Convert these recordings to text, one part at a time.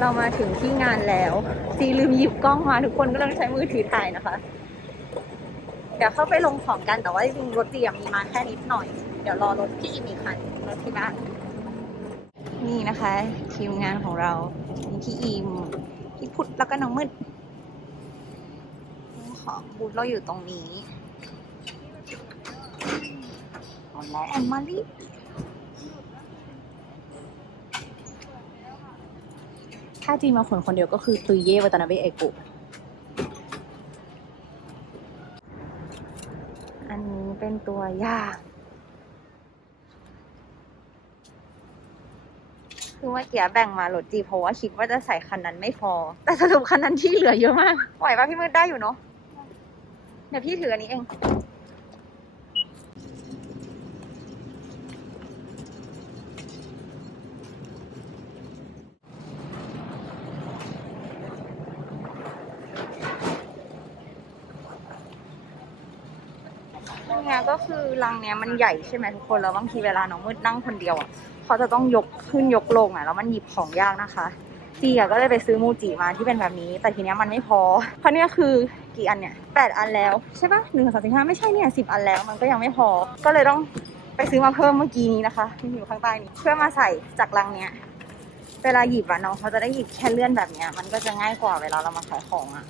เรามาถึงที่งานแล้วซีลืมหยิบกล้องมาทุกคนก็ต้องใช้มือถือถ่ายนะคะ เดี๋ยวเข้าไปลงของกันแต่ว่าจริงรถจีอะมีมาแค่นิดหน่อย เดี๋ยวรอรถพี่อีกมีคันรถที่บ้านนี่นะคะ ทีมงานของเรามีพี่อิมพี่พุทธแล้วก็น้องมืดของบูธเราอยู่ตรงนี้และแอนมารี ถ้าจีนมาขนคนเดียวก็คือตุยเย่วัตนาเบะเอกุอันนี้เป็นตัวย่างคือเมื่อกี้แบ่งมารถจีเพราะว่าคิดว่าจะใส่คันนั้นไม่พอ แต่สรุปคันนั้นที่เหลือเยอะมากไหวปะพี่มืดได้อยู่เนาะเดี๋ยวพี่ถืออันนี้เอง เนี่ยก็ คือรังเนี้ยมันใหญ่ใช่ไหมทุกคนแล้วบางทีเวลาน้องมืดนั่งคนเดียวอะเขาจะต้องยกขึ้นยกลงอะแล้วมันหยิบของยากนะคะจีอะก็เลยไปซื้อมูจิมาที่เป็นแบบนี้ แต่ทีเนี้ยมันไม่พอเพราะเนี่ยคือกี่อันเนี่ยแปดอันแล้วใช่ปะหนึ่งสองสามสี่ห้าไม่ใช่เนี่ยสิบอันแล้วมันก็ยังไม่พอ ก็เลยต้องไปซื้อมาเพิ่มเมื่อกี้นี้นะคะที่อยู่ข้างใต้นี้เพื่อมาใส่จากรังเนี้ยเวลาหยิบอะน้องเขาจะได้หยิบแค่เลื่อนแบบเนี้ยมันก็จะง่ายกว่าเวลาเรามาขายของอะ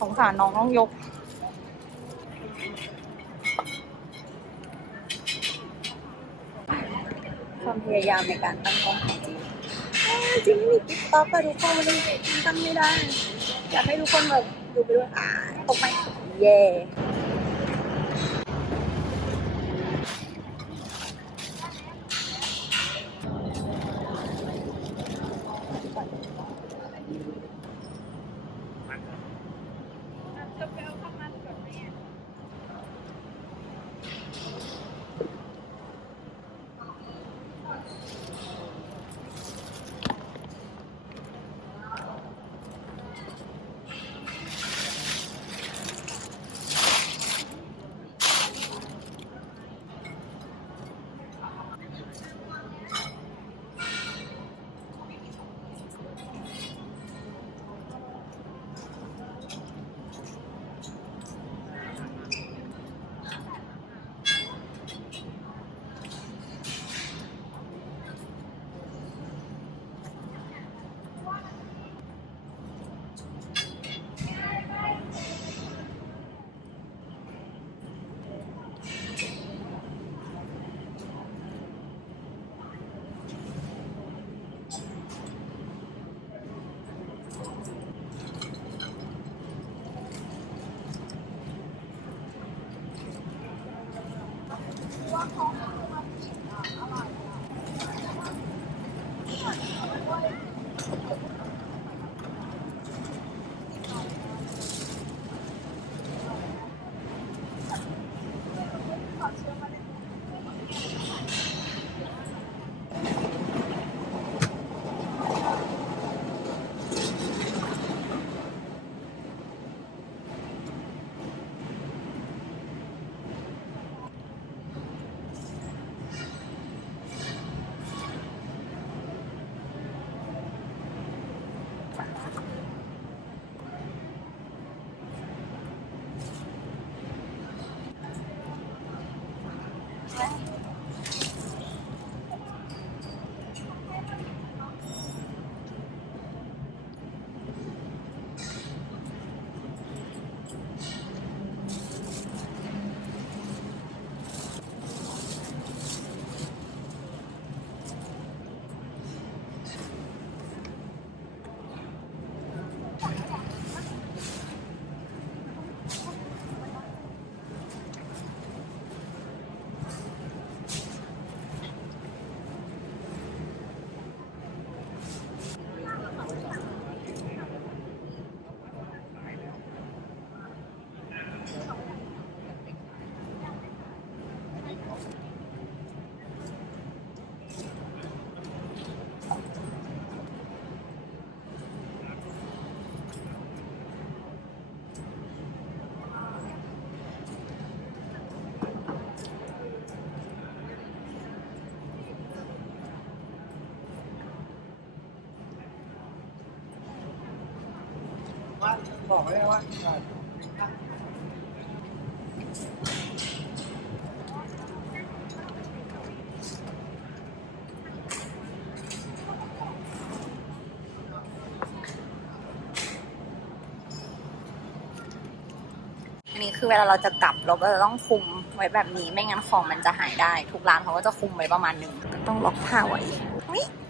สงสารน้องต้องยก ความพยายามในการตั้งกล้องของจริงจริงมีติ๊กต็อกอะทุกคนตั้งไม่ได้ อยากให้ทุกคนแบบดูไปด้วยอ่าตกไปเย่ บอกไม่ได้ว่าอันนี้คือเวลาเราจะกลับเราก็จะต้องคุมไว้แบบนี้ ไม่งั้นของมันจะหายได้ ทุกร้านเขาก็จะคุมไว้ประมาณหนึ่งก็ต้องล็อกผ้าไว้นี่ฮัลโหล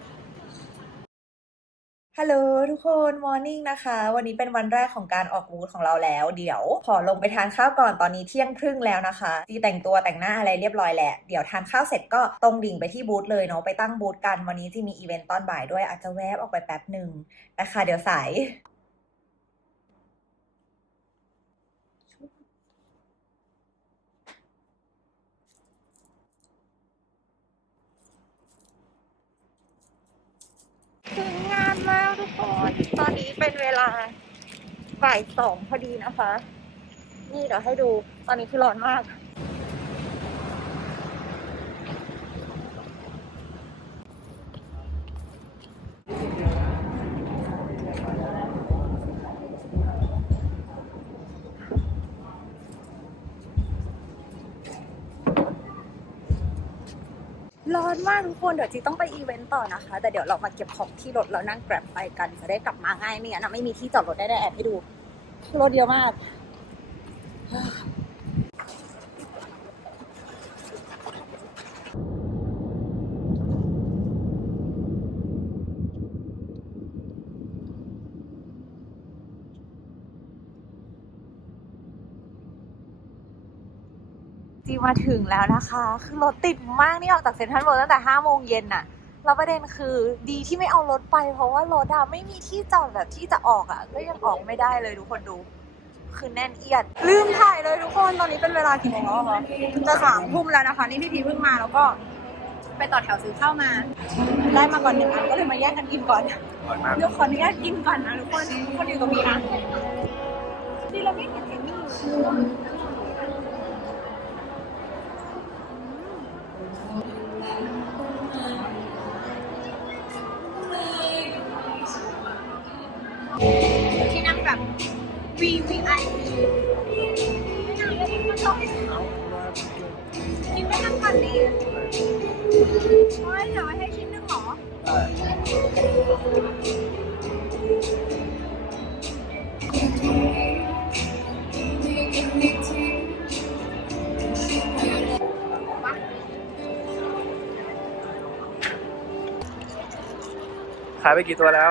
ทุกคนมอร์นิ่งนะคะ วันนี้เป็นวันแรกของการออกบูธของเราแล้ว เดี๋ยวขอลงไปทานข้าวก่อนตอนนี้เที่ยงครึ่งแล้วนะคะจีแต่งตัวแต่งหน้าอะไรเรียบร้อยแล้วเดี๋ยวทานข้าวเสร็จก็ตรงดิ่งไปที่บูธเลยเนาะไปตั้งบูธกันวันนี้ที่มีอีเวนต์ตอนบ่ายด้วยอาจจะแวบออกไปแป๊บหนึ่งนะคะ เดี๋ยวสาย ถึงงานแล้วทุกคน ตอนนี้เป็นเวลาบ่ายสองพอดีนะคะ นี่เดี๋ยวให้ดู ตอนนี้คือร้อนมาก อนมากทุกคนเดี๋ยวจีต้องไปอีเวนต์ต่อนะคะ แต่เดี๋ยวเรามาเก็บของที่รถแล้วนั่งแกร็บไปกันจะได้กลับมาง่ายไม่งั้นไม่มีที่จอดรถได้ได้แอบให้ดูรถเยอะมาก จี มาถึงแล้วนะคะ คือรถติดมากนี่ออกจากเซ็นทรัลเวิลด์ตั้งแต่ห้าโมงเย็นน่ะแล้วประเด็นคือดีที่ไม่เอารถไป เพราะว่ารถอะไม่มีที่จอดแบบที่จะออกอะก็ยังออกไม่ได้เลยทุกคนดู คือแน่นเอียด ลืมถ่ายเลยทุกคนตอนนี้เป็นเวลากี่โมงแล้วอะคะจะสามทุ่มแล้วนะคะ นี่พี่พีเพิ่งมาแล้วก็ไปต่อแถวซื้อข้าวมา ได้มาก่อนหนึ่งอันก็เลยมาแย่งกันกินก่อนอร่อยมากเดี๋ยวขออนุญาตกินก่อนนะทุกคนทุกคนอยู่ตรงนี้นะดีเราไม่เห็นเอมี่ที่ กินไม่นั่งก่อนดิโอ้ยเดี๋ยวให้ชิ้นหนึ่งเหรอขายไปกี่ตัวแล้ว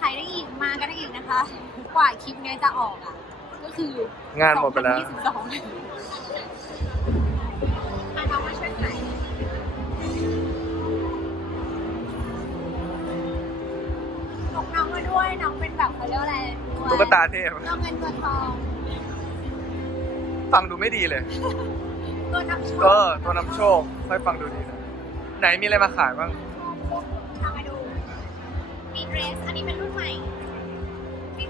ขายได้อีกมากันได้อีกนะคะ กว่าคลิปเนี้ยจะออกอะ ก็คืองานหมดไปแล้ว 2022อะน้องมาช่วยขายน้องน้องมาด้วยน้องเป็นแบบเขาเรียกว่าอะไรตุ๊กตาเทพน้องเงินตัวทอง ฟังดูไม่ดีเลย ตัวน้ำโชก็คตัวนำโชคค่อยฟังดูดีนะไหนมีอะไรมาขายบ้าง เอามาดูมีเดรส อันนี้เป็นรุ่นใหม่จ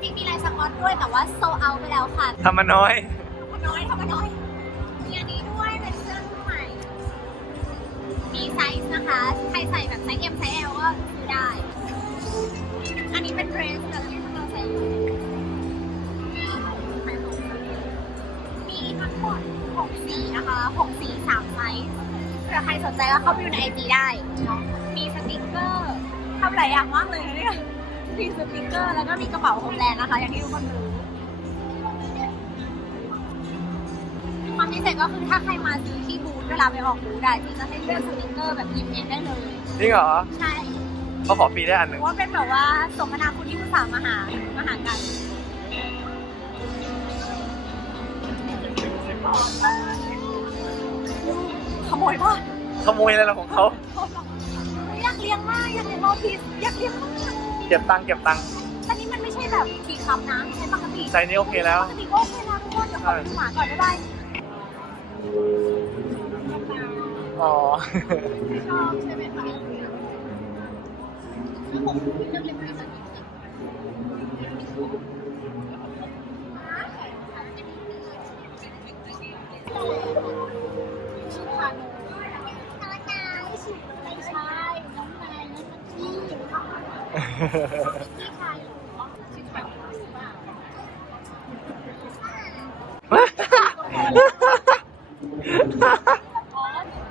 ริงๆมีลายสก๊อตด้วยแต่ว่าโซเอาไปแล้วค่ะทำมาน้อย ทำมาน้อยทำมาน้อยมีอันนี้ด้วยเป็นเสื้อรุ่นใหม่ มีไซส์นะคะ ใครใส่แบบไซส์ M ไซส์ L ก็ซื้อได้ อันนี้เป็นเดรสแบบที่เราใส่อยู่มีทั้งหมด6สีนะคะ6สี3ไซส์เผื่อใครสนใจก็เข้าไปดูในไอจีได้เนาะมีสติกเกอร์ทำหลายอย่างมากเลยนะเนี่ย มีสติกเกอร์ แล้วก็มีกระเป๋าโฮมแลนด์นะคะ อย่างที่ทุกคนรู้ความพิเศษก็คือถ้าใครมาซื้อที่บูธเวลาไปออกบูธได้ที่จะให้เลือกสติกเกอร์แบบยิมเองได้เลย จริงเหรอใช่เขาขอฟรีได้อันหนึ่งว่าเป็นแบบว่าสมนาคุณที่ผู้สาวมาหามาหากันขโมยป่ะขโมยอะไรของเขาอยากเลี้ยงมากอยากเลี้ยงโลพิสอยากเลี้ยงมาก เก็บตังค์เก็บตังค์แต่นี่มันไม่ใช่แบบขี่คับนะใช้ปกติใจนี้โอเคแล้ว ปกติก็โอเคแล้วทุกคนเดี๋ยวขอไปดูหมาก่อนบ๊ายบายอ๋อ ชอบใช่ไหมคะแล้วผมเลือกเลี้ยงอะไรชื่ เร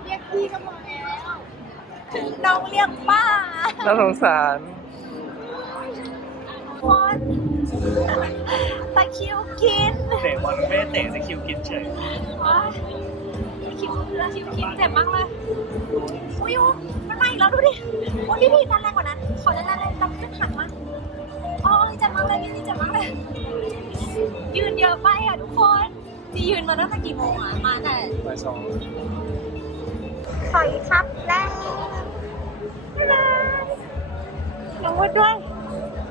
ียกพี่ก็มาแล้วน้องเรียกป้าน่าสงสารพอนตะคิวกินเตะบอลไม่ได้เตะคิวกินเฉยยตะคิวตะคิวกินเจ็บมากเลย มันมาอีกแล้วดูดิโอ้ยพี่พี่ดันแรงกว่านั้น ขอดันแรงดันขึ้นหักมาอ๋อเจ็บมากเลยพี่พี่เจ็บมากเลย ยืนเยอะไปอะทุกคนจียืนมาตั้งแต่กี่โมงอะ มาแต่บ่ายสองถอยครับแล้วบ๊ายบายน้องวุดด้วย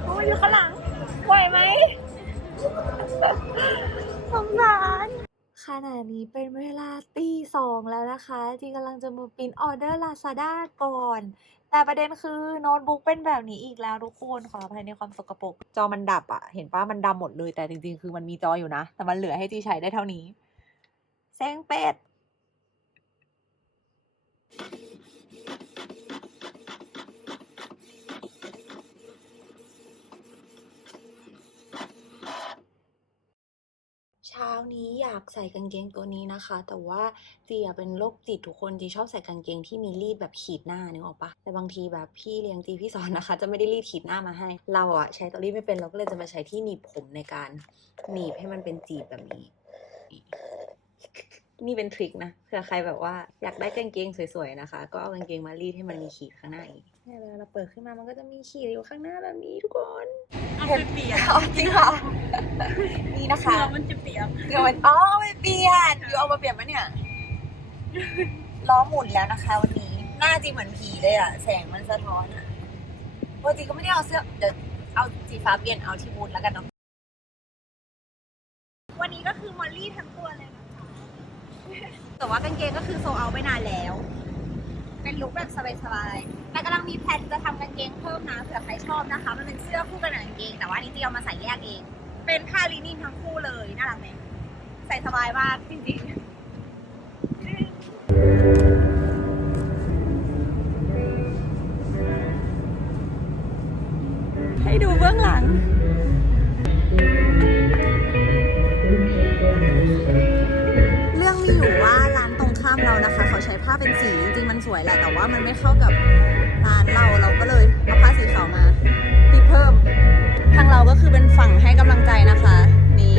น้องวุดอยู่ข้างหลังไหวไหมสงสาร ขณะนี้เป็นเวลาตีสองแล้วนะคะจีกำลังจะมาปิ้นออเดอร์ Lazada ก่อน แต่ประเด็นคือโน้ตบุ๊กเป็นแบบนี้อีกแล้วทุกคนขออภัยในความสกปรกจอมันดับอะเห็นปะมันดำหมดเลยแต่จริงๆ คือมันมีจออยู่นะ แต่มันเหลือให้จีใช้ได้เท่านี้เซ็งเป็ด ช้านี้อยากใส่กางเกงตัวนี้นะคะ แต่ว่าจีอะเป็นโรคจิตทุกคนจีชอบใส่กางเกงที่มีรีดแบบขีดหน้านึกออกปะแต่บางทีแบบพี่เลี้ยงจีพี่สอนนะคะ จะไม่ได้รีดขีดหน้ามาให้ เราอะใช้ตัวรีดไม่เป็นเราก็เลยจะมาใช้ที่หนีบผมในการหนีบให้มันเป็นจีบแบบนี้ นี่เป็นทริคนะเผื่อใครแบบว่าอยากได้กางเกงสวยๆนะคะ ก็เอากางเกงมารีดให้มันมีขีดข้างหน้าอีกเนี่ยเวลาเราเปิดขึ้นมามันก็จะมีขีดอยู่ข้างหน้าแบบนี้ทุกคน เอาไปเปลี่ยนอ๋อจริงเหรอนี่นะคะเกลือมันจะเปียกเดี๋ยวมันอ๋อไปเปลี่ยนอยู่เอามาเปลี่ยนปะเนี่ยล้อหมุนแล้วนะคะ วันนี้ หน้าจีเหมือนผีเลยอะแสงมันสะท้อนอะปกติก็ไม่ได้เอาเสื้อเดี๋ยวเอาสีฟ้าเปลี่ยนเอาที่บูธแล้วกันเนาะวันนี้ก็คือมอลลี่ทั้งตัวเลยนะคะแต่ว่ากางเกงก็คือโซเอาไปนานแล้ว เป็นลุคแบบสบายๆแต่กำลังมีแพลนจะทำกางเกงเพิ่มนะเผื่อใครชอบนะคะ มันเป็นเสื้อคู่กันกับกางเกง แต่ว่าอันนี้จีเอามาใส่แยกเอง เป็นผ้าลินินทั้งคู่เลยน่ารักไหมใส่สบายมากจริงๆให้ดูเบื้องหลัง ผ้าเป็นสีจริงๆมันสวยแหละแต่ว่ามันไม่เข้ากับร้านเราเราก็เลยเอาผ้าสีขาวมาติดเพิ่ม ทางเราก็คือเป็นฝั่งให้กำลังใจนะคะ นี่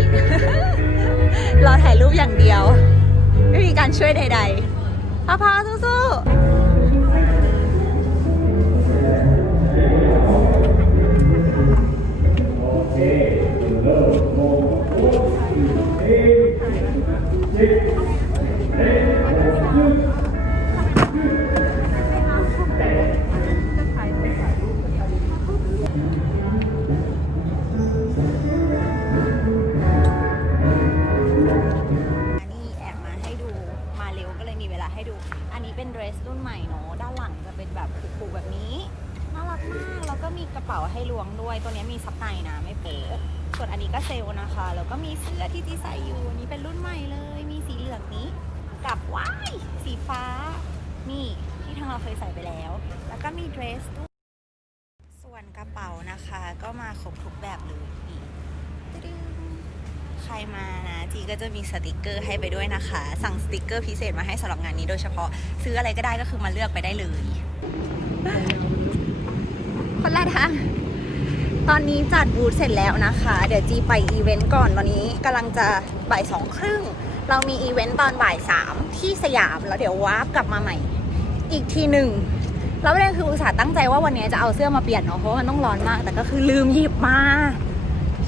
รอถ่ายรูปอย่างเดียว ไม่มีการช่วยใดๆพาพาสู้ๆ ซับในนะไม่โป๊ะส่วนอันนี้ก็เซลล์นะคะ แล้วก็มีเสื้อที่จีใส่อยู่อันนี้เป็นรุ่นใหม่เลย มีสีเหลืองนี้ กับว้ายสีฟ้า นี่ที่ทางเราเคยใส่ไปแล้ว แล้วก็มีเดรสด้วยส่วนกระเป๋านะคะ ก็มาครบทุกแบบเลยนี่ใครมานะจีก็จะมีสติกเกอร์ให้ไปด้วยนะคะ สั่งสติกเกอร์พิเศษมาให้สำหรับงานนี้โดยเฉพาะซื้ออะไรก็ได้ก็คือมาเลือกไปได้เลย คนละทาง ตอนนี้จัดบูธเสร็จแล้วนะคะ เดี๋ยวจีไปอีเวนต์ก่อนตอนนี้กำลังจะบ่ายสองครึ่ง เรามีอีเวนต์ตอนบ่ายสามที่สยาม แล้วเดี๋ยววาร์ปกลับมาใหม่ อีกทีหนึ่งแล้วประเด็นคืออุตส่าห์ตั้งใจว่าวันนี้จะเอาเสื้อมาเปลี่ยนเนาะเพราะมันต้องร้อนมาก แต่ก็คือลืมหยิบมา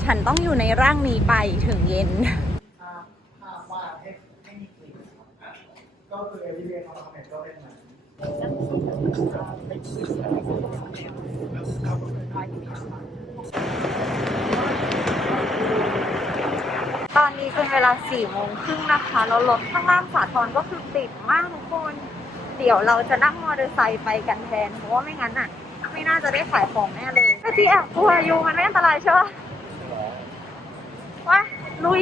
ฉันต้องอยู่ในร่างนี้ไปถึงเย็น ก็คือเอลิเวเขาทำเองก็เป็นแบบตอนนี้ เป็นเวลาสี่โมงครึ่งนะคะ แล้วรถข้างล่างสาทรก็คือติดมากทุกคน เดี๋ยวเราจะนั่งมอเตอร์ไซค์ไปกันแทน เพราะว่าไม่งั้นอะ ไม่น่าจะได้ขายของแน่เลยแต่ที่แอบกลัวยุงมันไม่อันตรายใช่ปะว้าลุย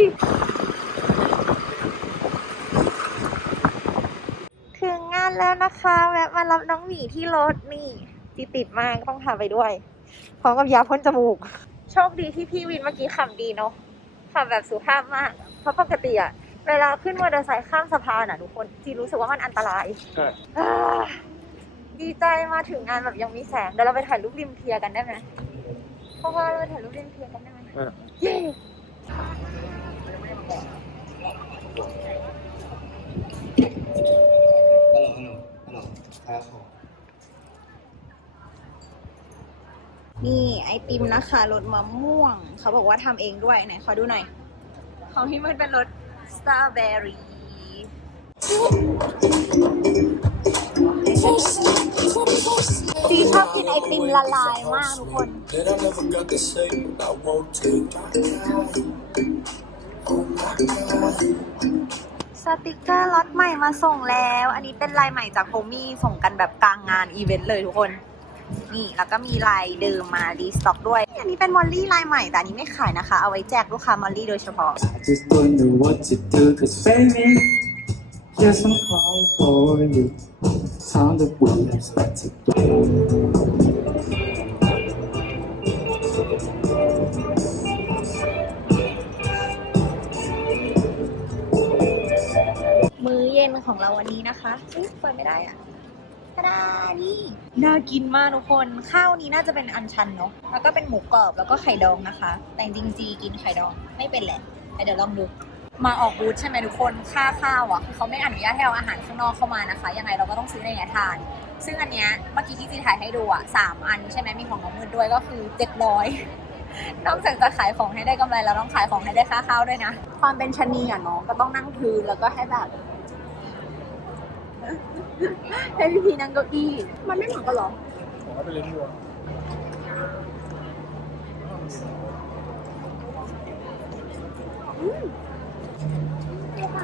ถึงงานแล้วนะคะแวะมารับน้องหมีที่รถนี่จีติดมากต้องพาไปด้วยพร้อมกับยาพ่นจมูก โชคดีที่พี่วินเมื่อกี้ขับดีเนาะ ขับแบบสุภาพมาก เพราะปกติอะเวลาขึ้นมอเตอร์ไซค์ข้ามสะพานอะทุกคนจีรู้สึกว่ามันอันตรายใช่อ่าดีใจมาถึงงานแบบยังมีแสงเดี๋ยวเราไปถ่ายรูปริมเพียกันได้ไหมเพราะว่าเราไปถ่ายรูปริมเพียกันได้ไหมเย้ฮัลโหลฮัลโหลครับผม นี่ไอติมนะคะรสมะม่วง เขาบอกว่าทำเองด้วย ไหน ขอดูหน่อย ของพี่มันเป็นรสสตรอเบอรี่จีชอบกินไอติมละลายมากทุกคน That I never got to say what I want to. Oh my God. สติกเกอร์ล็อตใหม่มาส่งแล้ว อันนี้เป็นลายใหม่จากโฮมี่ส่งกันแบบกลางงานอีเวนต์เลยทุกคน นี่แล้วก็มีลายเดิมมารีสต็อกด้วย อันนี้เป็นมอลลี่ลายใหม่แต่อันนี้ไม่ขายนะคะ เอาไว้แจกลูกค้ามอลลี่โดยเฉพาะ I just don't know what to do, cause baby, yes, I'm falling for you. Time that we have spent together. มื้อเย็นของเราวันนี้นะคะอุ๊ยเปิดไม่ได้อะ ตาดานี่น่ากินมากทุกคน ข้าวนี้น่าจะเป็นอันชันเนาะแล้วก็เป็นหมูกรอบแล้วก็ไข่ดองนะคะ แต่จริงๆจีกินไข่ดองไม่เป็นแหละแต่เดี๋ยวลองดู มาออกบูธใช่ไหมทุกคนค่าข้าวอะคือเขาไม่อนุญาตให้เอาอาหารข้างนอกเข้ามานะคะ ยังไงเราก็ต้องซื้อในเนี้ยทาน ซึ่งอันเนี้ยเมื่อกี้ที่จีถ่ายให้ดูอะสามอันใช่ไหมมีของน้องมืดด้วยก็คือเจ็ดร้อยนอกจากจะขายของให้ได้กำไรแล้วต้องขายของให้ได้ค่าข้าวด้วยนะ ความเป็นชะนีอะเน้องก็ต้องนั่งพื้นแล้วก็ให้แบบ ให้พี่พีนั่งเก้าอี้มันไม่เหมือนกันหรอผมว่าเป็นเลี้ยงวัว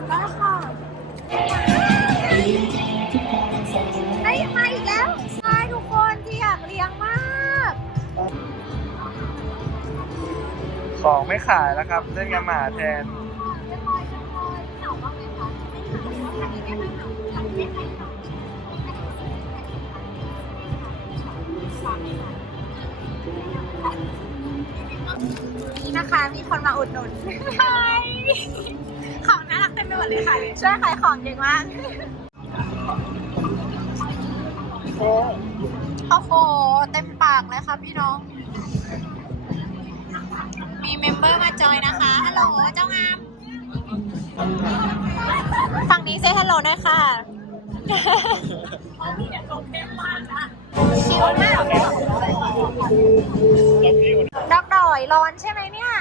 ได้ค่ะได้มาอีกแล้วใช่ทุกคนที่อยากเลี้ยงมาก ของไม่ขายแล้วครับเล่นกับหมาแทนนี่นะคะ มีคนมาอุดหนุนใช่ของน่ารักเต็มไปหมดเลยค่ะ ช่วยขายของเก่งมากโอ้โห เต็มปากเลยค่ะพี่น้อง มีเมมเบอร์มาจอยนะคะ ฮัลโหล เจ้างาม ฝั่งนี้เซ่ฮัลโหลด้วยค่ะ ชิวมากดอกดอยร้อนใช่ไหมเนี่ย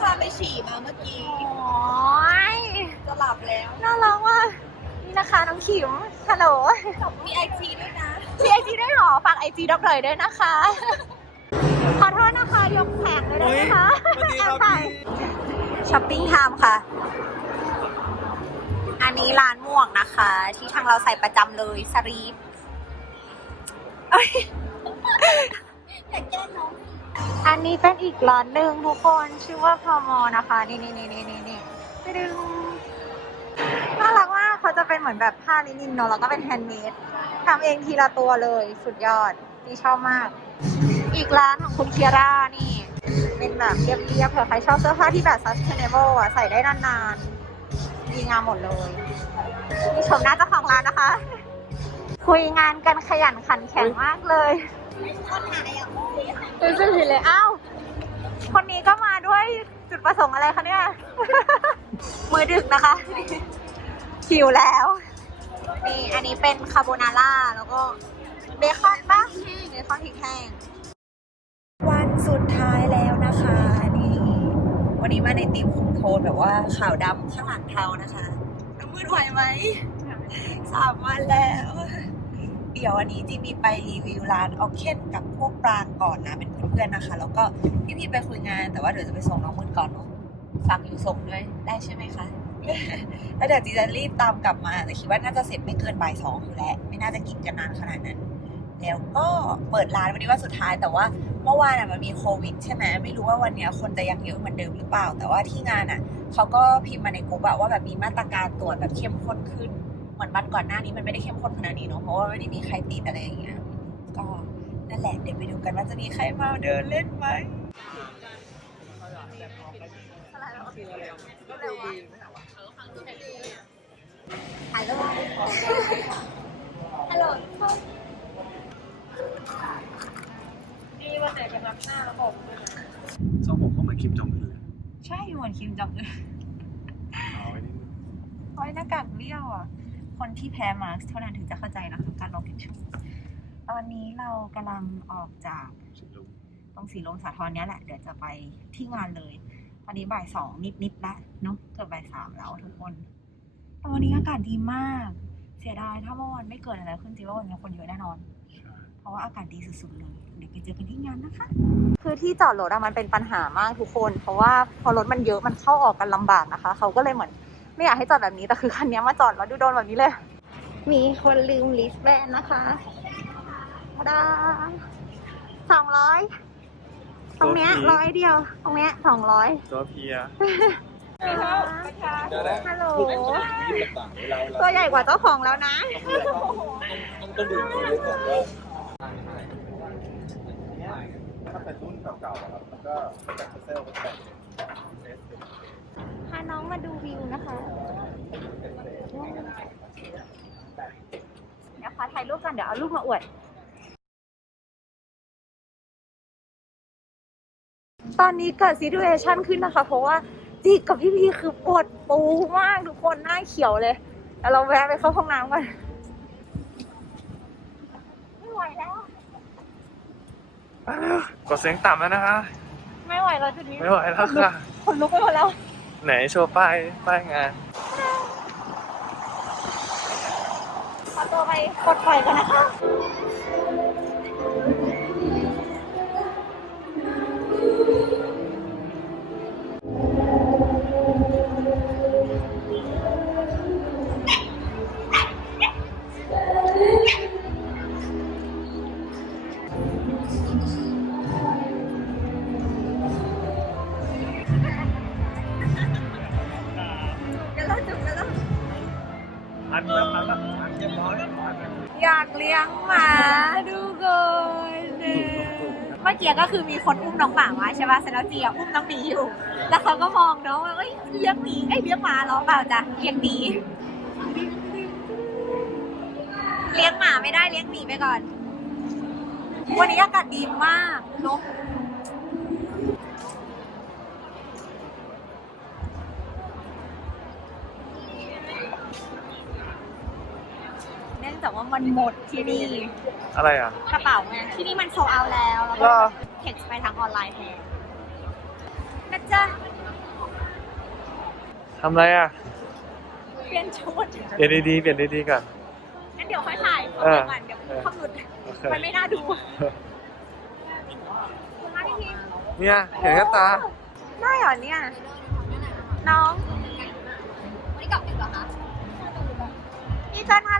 พาไปฉี่มาเมื่อกี้โอ้ยจะหลับแล้วน่ารักว่ะนี่นะคะน้องขิมฮัลโหลมีไอจีด้วยนะมีไอจีด้วยเหรอฝากไอจีดอกดอยด้วยนะคะ ขอโทษนะคะยกแผงเลยได้ไหมคะเฮ้ยสวัสดีครับแอบถ่ายช้อปปิ้งไทม์ค่ะ อันนี้ร้านหม่วงนะคะ ที่ทางเราใส่ประจำเลยสรีฟเอ้ยอันนี้เป็นอีกร้านหนึ่งทุกคนชื่อว่าพอมอนะคะ นี่นี่นี่นี่นี่นี่ดึงน่ารักมากเขาจะเป็นเหมือนแบบผ้าลินินเนอะแล้วก็เป็นแฮนด์เมดทำเองทีละตัวเลยสุดยอดนี่ชอบมาก อีกร้านของคุณเคียร่านี่ เป็นแบบเรียบๆเผื่อใครชอบเสื้อผ้าที่แบบ sustainable อะใส่ได้นานๆดีงามหมดเลยนี่ชมหน้าเจ้าของร้านนะคะ คุยงานกันขยันขันแข็งมากเลยรู้สึกผิดเลยอ้าวคนนี้ก็มาด้วยจุดประสงค์อะไรคะเนี่ย มือดึกนะคะคิวแล้ว นี่อันนี้เป็นคาโบนาร่าแล้วก็เบคอนปะเบคอนพริกแห้งวันสุดท้ายแล้วนะคะนี่วันนี้มาในทีมคุมโทนแบบว่าขาวดำข้างหลังเทานะคะน้ำมืดไหวไหมสามวันแล้ว เดี๋ยววันนี้จีมีไปรีวิวร้านออเคนกับพวกปรางก่อนนะ เป็นเพื่อนๆนะคะ แล้วก็พี่พี่ไปคุยงานแต่ว่าเดี๋ยวจะไปส่งน้องมืดก่อนเนาะฝากอยู่ส่งด้วยได้ใช่ไหมคะแล้วเดี๋ยวจีจะรีบตามกลับมาแต่คิดว่าน่าจะเสร็จไม่เกินบ่ายสองอยู่แล้วไม่น่าจะกินกันนานขนาดนั้น แล้วก็เปิดร้านวันนี้วันสุดท้ายแต่ว่าเมื่อวานอะมันมีโควิดใช่ไหมไม่รู้ว่าวันนี้คนจะยังเยอะเหมือนเดิมหรือเปล่า แต่ว่าที่งานอะเขาก็พิมพ์มาในกลุ่มอะว่าแบบมีมาตรการตรวจแบบเข้มข้นขึ้น เหมือนวันก่อนหน้านี้มันไม่ได้เข้มข้นขนาดนี้เนาะเพราะว่าไม่ได้มีใครติดอะไรอย่างเงี้ยก็นั่นแหละเดี๋ยวไปดูกันว่าจะมีใครมาเดินเล่นไหมฮัลโหลฮัลโหลนี่วันไหนเป็นรับหน้าระบบทรงผมเขาเหมือนคิมจองอึนเลยใช่เหมือนคิมจองอึนเอาไว้นี่โอ้ยหน้ากากเบี้ยวอะ คนที่แพ้มาสก์เท่านั้นถึงจะเข้าใจนะคะการลองทิชชู่ตอนนี้เรากำลังออกจากสุดลุงตรงสีลมสาทรเนี้ยแหละ เดี๋ยวจะไปที่งานเลยตอนนี้บ่ายสองนิดๆแล้วเนาะเกือบบ่ายสามแล้วทุกคนแต่วันนี้อากาศดีมาก เสียดายถ้าเมื่อวันไม่เกิดอะไรขึ้นจริงว่าวันนี้คนเยอะแน่นอนเพราะว่าอากาศดีสุดๆเลยเดี๋ยวไปเจอกันที่งานนะคะ คือที่จอดรถอะมันเป็นปัญหามากทุกคน เพราะว่าพอรถมันเยอะมันเข้าออกกันลำบากนะคะ เขาก็เลยเหมือน ไม่อยากให้จอดแบบนี้แต่คือคันนี้มาจอดแล้วดูโดนแบบนี้เลย มีคนลืมลิสแบนนะคะดาสองร้อยตรงเนี้ยร้อยเดียว ตรงเนี้ยสองร้อยตัวเพียฮัลโหลตัวใหญ่กว่าเจ้าของแล้วนะต้องดูตัวเล็กก่อนว่าถ้าเป็นรุ่นเก่าๆอะครับแล้วก็แจ็คเซลก็แบบพา น้องมาดูวิวนะคะ เดี๋ยวขอถ่ายรูปกันเดี๋ยวเอารูปมาอวด ตอนนี้เกิดซีดูเอชันขึ้นนะคะ เพราะว่าจีกับพี่พีคือปวดปูมากทุกคนหน้าเขียวเลยแล้วเราแวะไปเข้าห้องน้ำกันไม่ไหวแล้ว กดเสียงต่ำแล้วนะคะ ไม่ไหวแล้วจุดนี้ไม่ไหวแล้วค่ะขนลุกไปหมดแล้ว ไหนโชว์ป้ายป้ายงาน ขอตัวไปกดปล่อยกันนะคะ มีคนอุ้มน้องหมาไว้ใช่ป่ะเสร็จแล้วจีอะอุ้มน้องหมีอยู่ แล้วเขาก็มองน้องว่าเอ้ยเลี้ยงหมีเอ้ยเลี้ยงหมาเหรอเปล่าจ้ะเลี้ยงหมีเลี้ยงหมาไม่ได้เลี้ยงหมีไปก่อน วันนี้อากาศดีมากนกเนื่องจากว่ามันหมดที่นี่อะไรอะ กระเป๋าไงที่นี่มันโซเอาแล้ว แล้วเหรก็อเท็กซ์ไปทางออนไลน์แทนนะจ๊ะทำอะไรอะ เปลี่ยนชุดเปลี่ยนดีๆเปลี่ยนดีๆก่อน งั้นเดี๋ยวค่อยถ่ายเออก่อนเดี๋ยวเออคำหลุดโอเคมันไม่น่าดูมาพี่พีเนี่ยเห็นกับตา ได้เหรอเนี่ย น้อง วันนี้กลับดึกเหรอคะพี่จันฮัล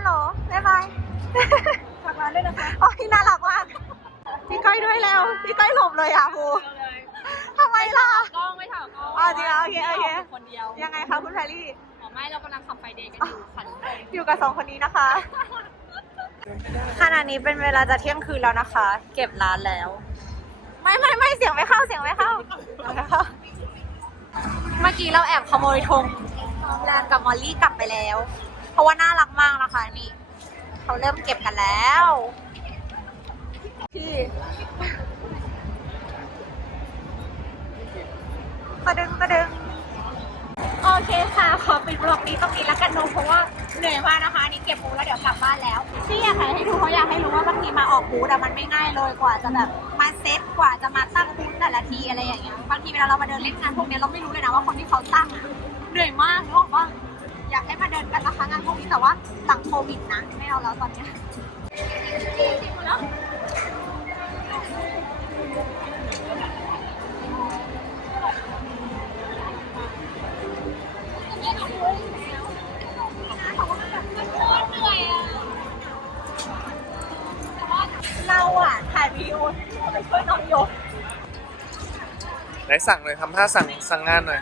โหลบ๊ายบาย ฝากร้านด้วยนะคะโอ้ยน่ารักมากพี่ก้อยด้วยแล้ว พี่ก้อยหลบเลยอะภูทำไมล่ะกล้องไม่ถ่ายกล้องอ๋อจริงเหรอโอเคโอเคคนเดียว ยังไงคะคุณแพรรี่อ๋อไม่เรากำลังขับไฟเดย์กันอยู่ขันเลยอยู่กับสองคนนี้นะคะขณะนี้เป็นเวลาจะเที่ยงคืนแล้วนะคะ เก็บร้านแล้ว ไม่ไม่ไม่เสียงไม่เข้าเสียงไม่เข้าเสียงไม่เข้าเมื่อกี้เราแอบขโมยธงแลนกับมอลลี่กลับไปแล้ว เพราะว่าน่ารักมากนะคะนี่ เขาเริ่มเก็บกันแล้ว พี่กระดึงกระดึง โอเคค่ะ ขอปิดบล็อกนี้ตรงนี้แล้วกันเนอะเพราะว่าเหนื่อยมากนะคะอันนี้เก็บบูแล้วเดี๋ยวกลับบ้านแล้วที่อยากถ่ายให้ดูเพราะอยากให้รู้ว่าบางทีมาออกบูธอะมันไม่ง่ายเลยกว่าจะแบบมาเซตกว่าจะมาตั้งบูธแต่ละทีอะไรอย่างเงี้ยบางทีเวลาเรามาเดินเล่นงานพวกเนี้ยเราไม่รู้เลยนะว่าคนที่เขาตั้งอะเหนื่อยมากนึกออกปะ อยากให้มาเดินกันนะคะงานพวกนี้แต่ว่าหลังโควิดนะ ไม่เอาแล้วตอนเนี้ยแล้วเราอะถ่ายวิดีโอไปช่วยน้องยก ไหนสั่งหน่อยทำท่าสั่งสั่งงานหน่อย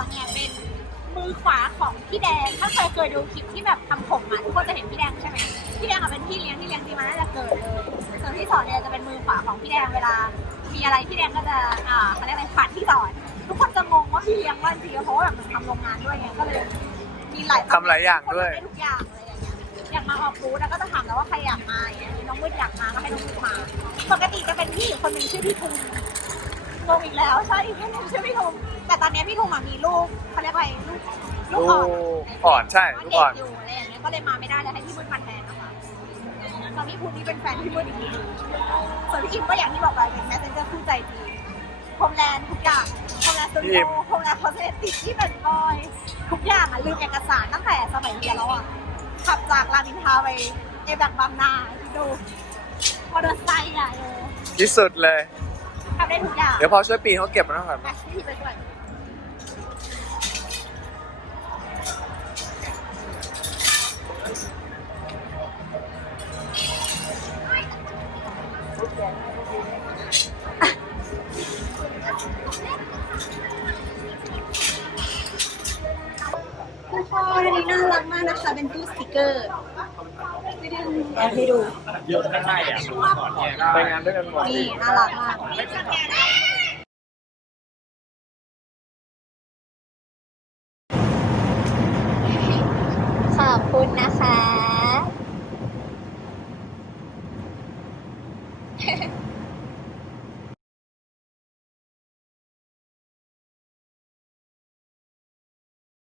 พี่สอนเนี่ยเป็นมือขวาของพี่แดง ถ้าเคยเคยดูคลิปที่แบบทำผมมาทุกคนจะเห็นพี่แดงใช่ไหมพี่แดงอะเป็นพี่เลี้ยงที่เลี้ยงจีมาน่าจะเกิดเลยส่วนพี่สอนเนี่ยจะเป็นมือขวาของพี่แดงเวลา มีอะไรพี่แดงก็จะอ่าเขาเรียกอะไรฝันพี่สอน ทุกคนจะงงว่าพี่ที่เลี้ยงว่าจริงๆเพราะว่าแบบมันทำโรงงานด้วยไงก็เลยมีหลายทำหลายอย่างด้วยคนทำได้ทุกอย่างอะไรอย่างเงี้ยอยากมาออกบูธแล้วก็จะถามแล้วว่าใครอยากมาอย่างเงี้ยน้องมืดอยากมาก็ให้น้องมืดมาปกติจะเป็นพี่อีกคนหนึ่งชื่อพี่ทุม งงอีกแล้วใช่อีกคนหนึ่งชื่อพี่ทุมแต่ตอนนี้พี่ทุมอะมีลูกเขาเรียกว่าอะไรลูกลูลูกอ่อนกอ่อนใช่ลูกอ่อนเด็กอยู่อะไรอย่างเงี้ยก็เลยมาไม่ได้เลยให้พี่มืดมาแทนนะคะตอนนี้ภูนี่เป็นแฟนพี่มืดอีกทีหนึงส่วนพี่อิมก็อย่างที่บอกไปเป็นแมสเซนเจอร์คู่ใจจริงโฮมแลนด์ทุกอย่างโฮมแลนด์สตูดิพี่อิโอมโฮมแลนด์คอสเมติกที่เป็นบอยทุกอย่างอะลืมเอกสารตั้งแต่สมัยเรียนแล้วอะขับจากรามอินทราไปเอแบกบางนาดูมอเตอร์ไซค์อะเออ ที่สุดเลย ทำได้ทุกอย่างเดี๋ยวพอช่วยปีนเขาเก็บมันหน่อยไปพี่ทีไปด้วยทุกคนอันนี้น่ารักมากนะคะ เป็นตู้สติกเกอร์ อยากให้ดู เยอะไม่ได้อะไปงานด้วยกันหมดนี่น่ารักมาก